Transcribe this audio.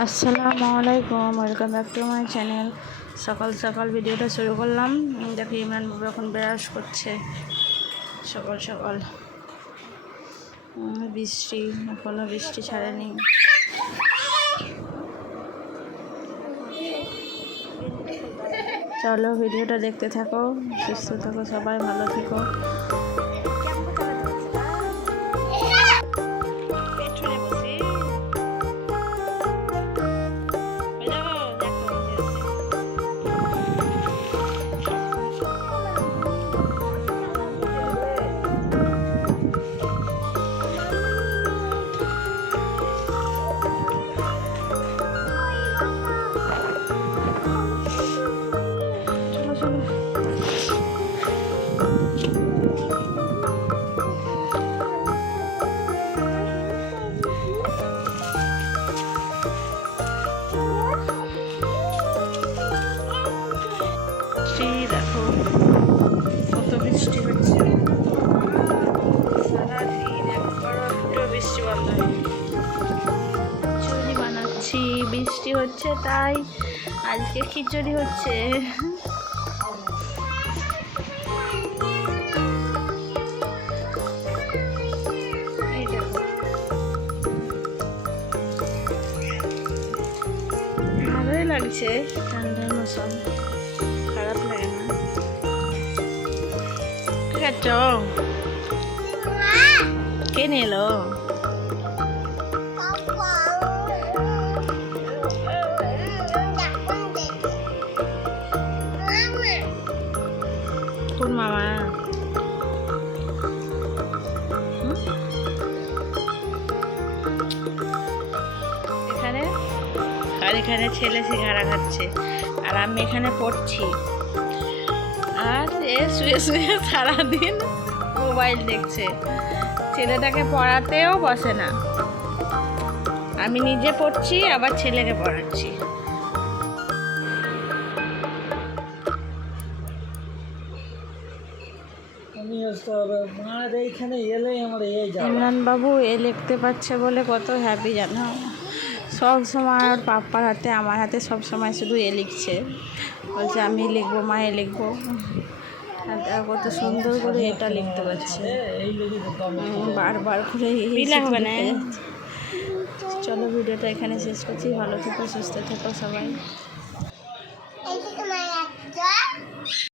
আসসালামু আলাইকুম, welcome back to my channel. সকাল সকাল ভিডিওটা শুরু করলাম। দেখি, ইমরান বাবু এখন ব্রাশ করছে। সকাল সকাল। বৃষ্টি এখনও বৃষ্টি ছাড়েনি। চলো ভিডিওটা দেখতে থাকো, সুস্থ থাকো, সবাই ভালো থেকো। বৃষ্টি, দেখো কত বৃষ্টি হচ্ছে। সারাদিন একবারও বৃষ্টি বন্ধ খিচুড়ি বানাচ্ছি, বৃষ্টি হচ্ছে তাই আজকে খিচুড়ি হচ্ছে। লাগছে ঠান্ডার মৌসুম। আছে কে নিল কোন মামা এখানে? আর এখানে ছেলে সিঙ্গারা খাচ্ছে। আর আমি এখানে পড়ছি। আর এ শুয়ে শুয়ে সারাদিন মোবাইল দেখছে। ছেলেটাকে পড়াতেও বসে না। আমি নিজে পড়ছি আবার ছেলেকে পড়াচ্ছি। ইমরান বাবু এ লিখতে পারছে বলে কত হ্যাপি জানো। সব সময় ওর পাপ্পার হাতে আমার হাতে সব সময় শুধু এ লিখছে। বলছে আমি লিখব মায়ে লিখব। কত সুন্দর করে এটা লিখতে পারছে। বারবার করে চলো ভিডিওটা এখানে শেষ করছি। ভালো থেকো সুস্থ থেকো সবাই।